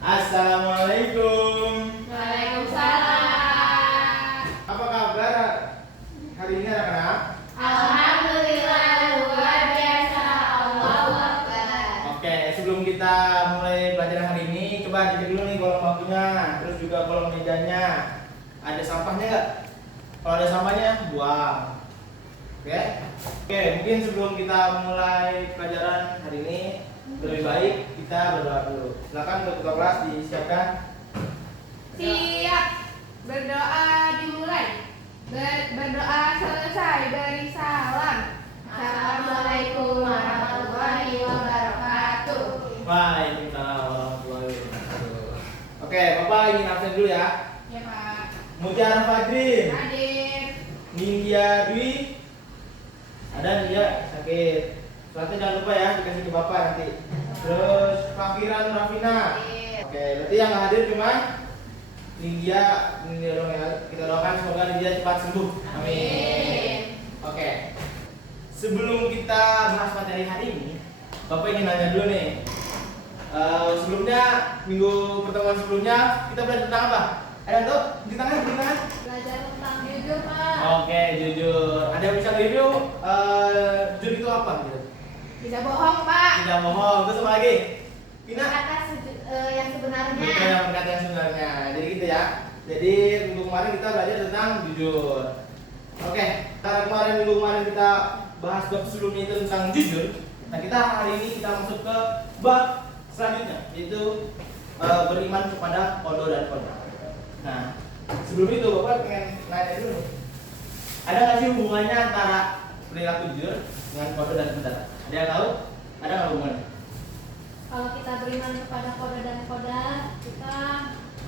Assalamualaikum. Waalaikumsalam. Apa kabar hari ini anak-anak? Alhamdulillah luar biasa. Allahu Akbar. Oke, sebelum kita mulai pelajaran hari ini, coba dicek dulu nih kolom waktunya, terus juga kolom mejanya. Ada sampahnya nggak? Kalau ada sampahnya, buang. Oke? Oke, mungkin sebelum kita mulai pelajaran hari ini, lebih baik kita berdoa dulu. Silakan untuk ketua kelas disiapkan. Siap. Berdoa dimulai. Berdoa selesai. Beri salam. Assalamualaikum warahmatullahi wabarakatuh. Waalaikumsalam warahmatullahi wabarakatuh. Oke, Bapak ingin absen dulu ya. Ya Pak. Mutiara Fadrin, Hadir. Nindya Dwi, ada dia sakit. Suratnya jangan lupa ya dikasih ke Bapak nanti. Terus Fakiran Rafina. Oke, berarti yang nggak hadir cuma Nindya dong ya. Kita doakan semoga Nindya cepat sembuh. Amin. Oke. Sebelum kita bahas materi hari ini, Bapak ingin nanya dulu nih. Sebelumnya minggu pertemuan sebelumnya kita belajar tentang apa? Ada tuh di tangan, di tangan. Belajar tentang jujur Pak. Oke, jujur. Ada yang bisa review jujur itu apa gitu? Bisa bohong Pak. Tidak bohong. Terus apa lagi? Tina? Kata yang sebenarnya. Betul, yang berkata yang sebenarnya. Jadi gitu ya. Jadi minggu kemarin kita belajar tentang jujur. Oke, karena kemarin minggu kemarin kita bahas bab sebelumnya itu tentang jujur. Nah kita hari ini kita masuk ke bab selanjutnya, yaitu beriman kepada kodo dan koda. Nah sebelum itu Bapak pengen nanya dulu, ada nggak sih hubungannya antara perilaku jujur dengan kodo dan koda? Ada yang tahu? Ada nggak hubungannya? Kalau kita beriman kepada koda dan koda, kita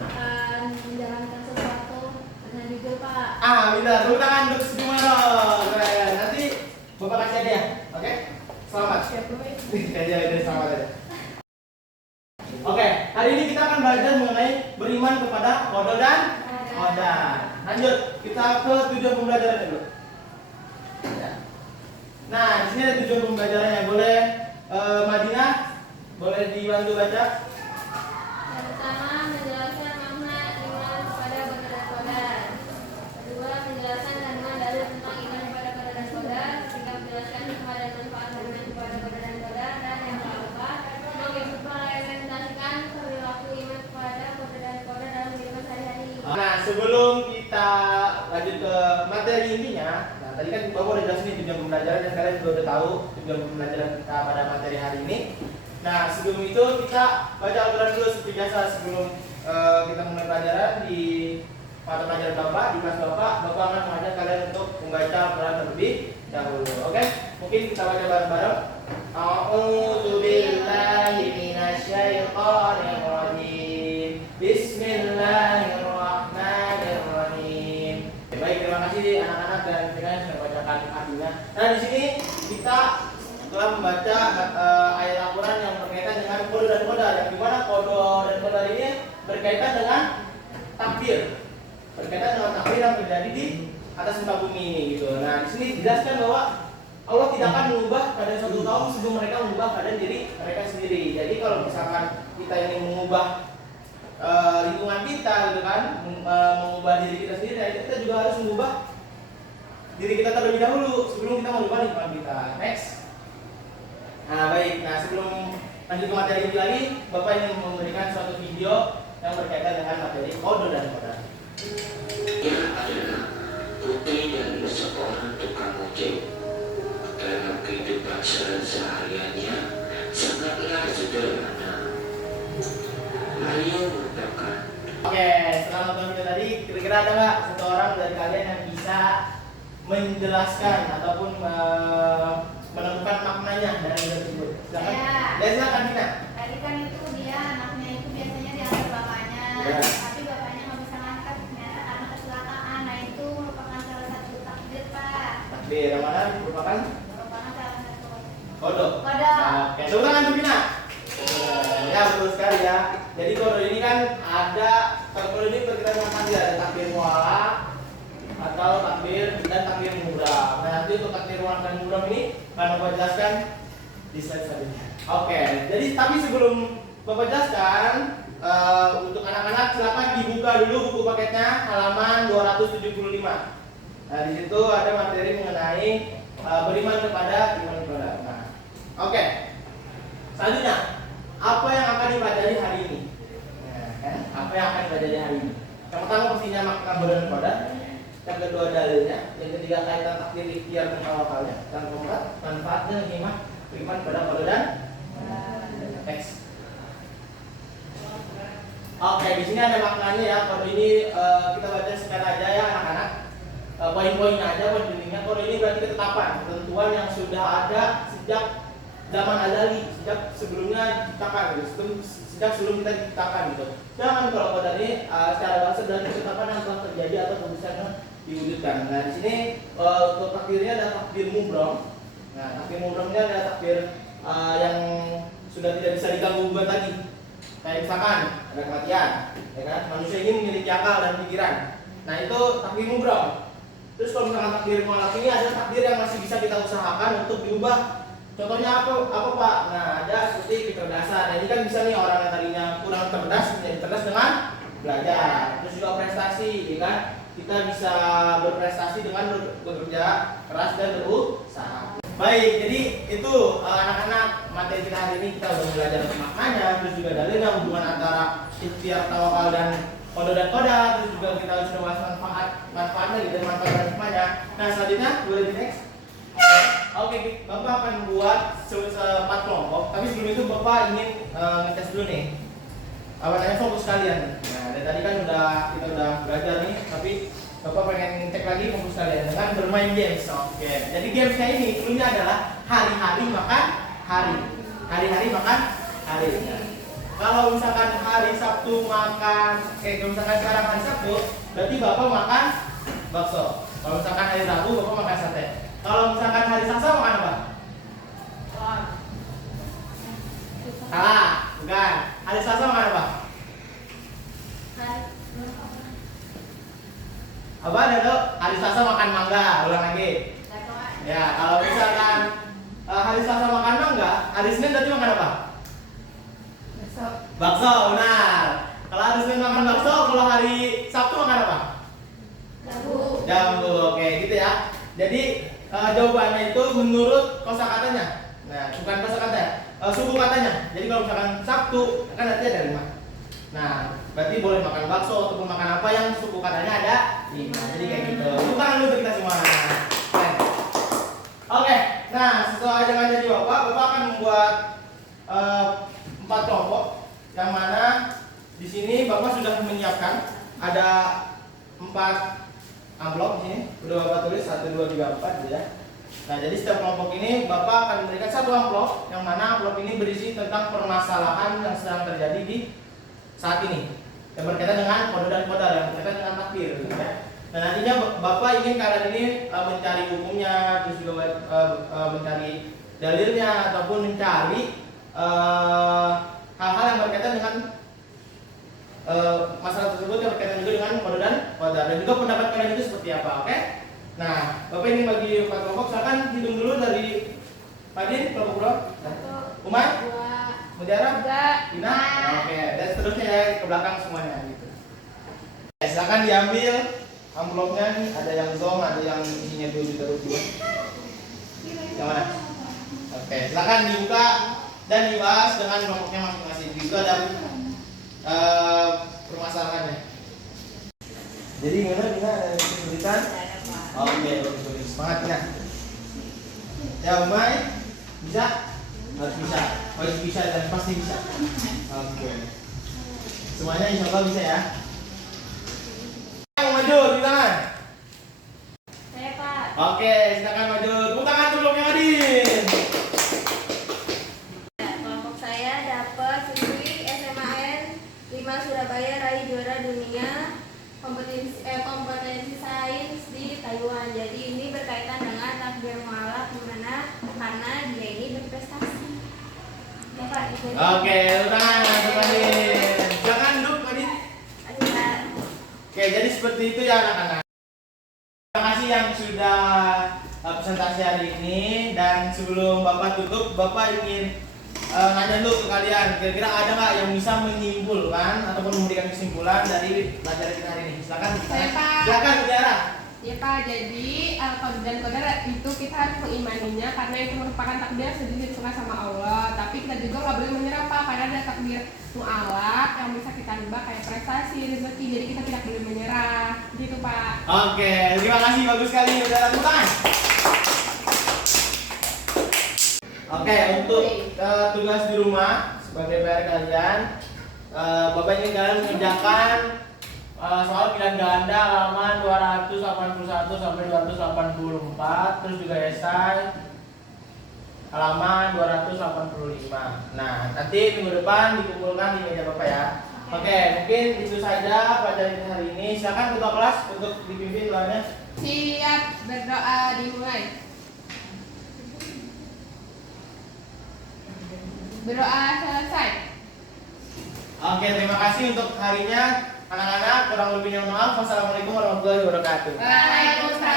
akan menjalankan sesuatu dengan jujur, Pak. Bisa tepuk tangan untuk Sejumaro. Nanti Bapak kasih aja ya, oke? Selamat. Jadi selamat aja. Oke, hari ini kita akan belajar mengenai beriman kepada kodo dan koda. Lanjut, kita ke tujuan pembelajaran dulu. Ya. Nah, di sini ada tujuan pembelajarannya. Boleh Madinah, boleh dibantu baca? Yang pertama, menjelaskan makna iman kepada koda dan koda. Kedua, menjelaskan kandungan dalil tentang iman kepada koda dan koda. Ketiga, menjelaskan hikmah dan manfaat beriman kepada koda dan koda. Dan yang keempat, mengimplementasikan perilaku iman kepada koda dan koda dalam kehidupan sehari-hari. Nah, sebelum kita lanjut ke materi intinya, nah tadi kan Bapak udah jelasin nih tujuan pembelajaran dan kalian juga udah tahu tujuan pembelajaran kita pada materi hari ini. Nah, sebelum itu kita baca Al-Quran dulu seperti biasa sebelum kita mulai pelajaran di mata pelajaran Bapak, di kelas Bapak akan mengajak kalian untuk membaca Al-Quran terlebih dahulu. Oke? Mungkin kita baca bareng-bareng. A'udzu billahi minasyaitonir rajim. Bismillahirrahmanirrahim. Baik, terima kasih anak-anak dan kalian sudah bacakan artinya. Nah, di sini kita telah membaca ayat Al-Quran yang berkaitan dengan kodo dan koda, yang dimana kodo dan koda ini berkaitan dengan takdir, berkaitan dengan takdir yang terjadi di atas muka bumi ini gitu. Nah, di sini dijelaskan bahwa Allah tidak akan mengubah keadaan suatu kaum sebelum mereka mengubah keadaan diri mereka sendiri. Jadi kalau misalkan kita ingin mengubah lingkungan kita gitu kan, mengubah diri kita sendiri, nah kita juga harus mengubah diri kita terlebih dahulu sebelum kita mengubah lingkungan kita. Next. Nah baik, nah sebelum lanjut ke materi ini lagi, Bapak ingin memberikan suatu video yang berkaitan dengan materi kodo dan koda. Ia adalah bukti dari seorang tukang ojek. Dalam kehidupan sehari-harinya sangatlah sederhana. Ayo merupakan. Oke, setelah nonton video tadi, kira-kira ada nggak satu orang dari kalian yang bisa menjelaskan ataupun menemukan maknanya dari video tersebut? Silakan. Ya. Silakan Tina. Tadi kan itu dia anaknya itu biasanya diantar bapaknya, Ya. tapi bapaknya nggak bisa ngangkat ternyata karena kecelakaan. Nah itu merupakan salah satu takdir Pak. Takdir yang mana merupakan Merupakan salah satu kodo. kodo. Oke, tepuk tangan untuk Tina. Ya betul sekali ya. Jadi kodo ini kan ada, kalau kodo ini berkaitan dengan takdir, ada takdir mualaf atau takdir dan takdir murah. Nah nanti untuk takdir mualaf dan murah ini akan Bapak jelaskan di slide selanjutnya. Oke, jadi tapi sebelum Bapak jelaskan, untuk anak-anak silakan dibuka dulu buku paketnya halaman 275. Nah, di situ ada materi mengenai beriman kepada iman kepada. Nah, oke. Selanjutnya, apa yang akan dipelajari hari ini? Nah, kan? Apa yang akan dipelajari hari ini? Yang pertama pastinya makna beriman kepada. Yang kedua dalilnya, yang ketiga kaitan takdir ikhtiar dan tawakalnya, dan keempat manfaat dan hikmah beriman pada kode dan teks. Oke, di sini ada maknanya ya. Kode ini kita baca secara aja ya anak-anak. Poin-poinnya aja, poin pentingnya. Kode ini berarti ketetapan, ketentuan yang sudah ada sejak zaman azali, sejak sebelumnya diciptakan, gitu. Sejak sebelum kita diciptakan gitu. Jangan kalau kode ini secara bahasa berarti ketetapan yang telah terjadi atau kebiasaan diwujudkan. Nah, di sini untuk takdirnya ada takdir mubrom. Nah, takdir mubromnya ada takdir yang sudah tidak bisa diganggu gugat lagi. Kayak misalkan ada kematian, ya kan? Manusia ini memiliki akal dan pikiran. Nah, itu takdir mubrom. Terus kalau misalkan takdir mualaf ini ada takdir yang masih bisa kita usahakan untuk diubah. Contohnya apa Pak? Nah, ada seperti kecerdasan. Nah, ini kan bisa nih orang yang tadinya kurang cerdas menjadi cerdas dengan belajar. Terus juga prestasi, ya kan? Kita bisa berprestasi dengan bekerja keras dan berusaha. Baik, jadi itu anak-anak materi kita hari ini kita udah belajar maknanya, terus juga dalilnya, hubungan antara ikhtiar, tawakal dan kode dan koda, terus juga kita sudah bahas manfaatnya gitu, manfaat dan hikmahnya. Nah, selanjutnya boleh di next. Oke, Bapak akan membuat 4 kelompok, tapi sebelum itu Bapak ingin ngetes dulu nih. Apa namanya fokus kalian. Nah, dari tadi kan kita udah belajar nih, tapi Bapak pengen cek lagi fokus kalian dengan bermain games. Oke. Jadi gamesnya ini dulunya adalah hari-hari makan hari. Hari-hari makan hari. Nah, kalau misalkan hari Sabtu makan, kalau misalkan sekarang hari Sabtu, berarti Bapak makan bakso. Kalau misalkan hari Rabu Bapak makan sate. Kalau misalkan hari Selasa makan apa? Salah, bukan. Hari Selasa makan apa? Apa ada tuh? Hari Selasa makan mangga, ulang lagi. Ya, kalau misalkan hari Selasa makan mangga, hari Senin berarti makan apa? Bakso, benar. Kalau hari Senin makan bakso, kalau hari Sabtu makan apa? Jambu, oke gitu ya. Jadi jawabannya itu menurut kosakatanya. Nah, bukan kosakata, suku katanya. Jadi kalau misalkan Sabtu, kan artinya ada 5. Nah, berarti boleh makan bakso ataupun makan apa yang suku katanya ada 5. Jadi kayak gitu. Tepuk tangan dulu kita semua. Oke, nah sesuai dengan janji Bapak akan membuat 4 kelompok. Yang mana di sini Bapak sudah menyiapkan ada 4 amplop di sini. Udah Bapak tulis 1, 2, 3, 4 gitu ya. Nah, jadi setiap kelompok ini Bapak akan memberikan 1 amplop, yang mana amplop ini berisi tentang permasalahan yang sedang terjadi di saat ini, yang berkaitan dengan kode dan koda, yang berkaitan dengan takdir gitu ya. Nah, nantinya Bapak ingin keadaan ini mencari hukumnya, terus juga mencari dalilnya, ataupun mencari hal-hal yang berkaitan dengan masalah tersebut yang berkaitan juga dengan kode dan koda, dan juga pendapat kalian itu seperti apa, oke? Nah, Bapak ingin bagi 4 kelompok, silakan hitung dulu dari Padin, kelompok berapa? Umar? Mutiara? Ina? Oke, dan seterusnya ya ke belakang semuanya gitu. Oke, silakan diambil amplopnya nih, ada yang zong, ada yang isinya 2 juta rupiah. Yang mana? Oke, silakan dibuka dan dibahas dengan kelompoknya masing-masing. Itu ada permasalahannya. Jadi gimana Ina, ada kesulitan? Oke, bagus, semangat Ina. Ya Umay, bisa? Harus bisa dan pasti bisa. Oke. Semuanya insya Allah bisa ya. Yang maju di tangan. Saya Pak. Oke, silakan maju. Tepuk tangan untuk kelompoknya Adin. Kelompok saya dapat siswi SMAN 5 Surabaya raih juara dunia kompetensi sains di Taiwan. Jadi ini berkaitan dengan takdir mualaf, dimana karena dia ini berprestasi. Oke, tangan untuk Adin. Silakan duduk Adin. Oke, jadi seperti itu ya anak-anak. Terima kasih yang sudah presentasi hari ini, dan sebelum Bapak tutup, Bapak ingin nanya dulu ke kalian, kira-kira ada nggak yang bisa menyimpulkan ataupun memberikan kesimpulan dari pelajaran kita hari ini? Silakan. Saya, Pak. Silakan Tiara. Ya Pak, jadi qada dan qadar itu kita harus mengimaninya karena itu merupakan takdir sudah ditentukan sama Allah. Tapi kita juga nggak boleh menyerah Pak, karena ada takdir mu'alaq yang bisa kita rubah kayak prestasi, rezeki. Jadi kita tidak boleh menyerah. Gitu Pak. Oke, terima kasih, bagus sekali, udah tepuk tangan. Oke, untuk tugas di rumah sebagai PR kalian, Bapak ingin kalian mengerjakan soal pilihan ganda halaman 281 sampai 284, terus juga esai halaman 285. Nah, nanti minggu depan dikumpulkan di meja Bapak ya. Oke, mungkin itu saja pelajaran kita hari ini. Silakan ketua kelas untuk dipimpin doanya. Siap, berdoa dimulai. Berdoa selesai. Oke, terima kasih untuk harinya anak-anak. Kurang lebihnya maaf. Wassalamualaikum warahmatullahi wabarakatuh. Waalaikumsalam.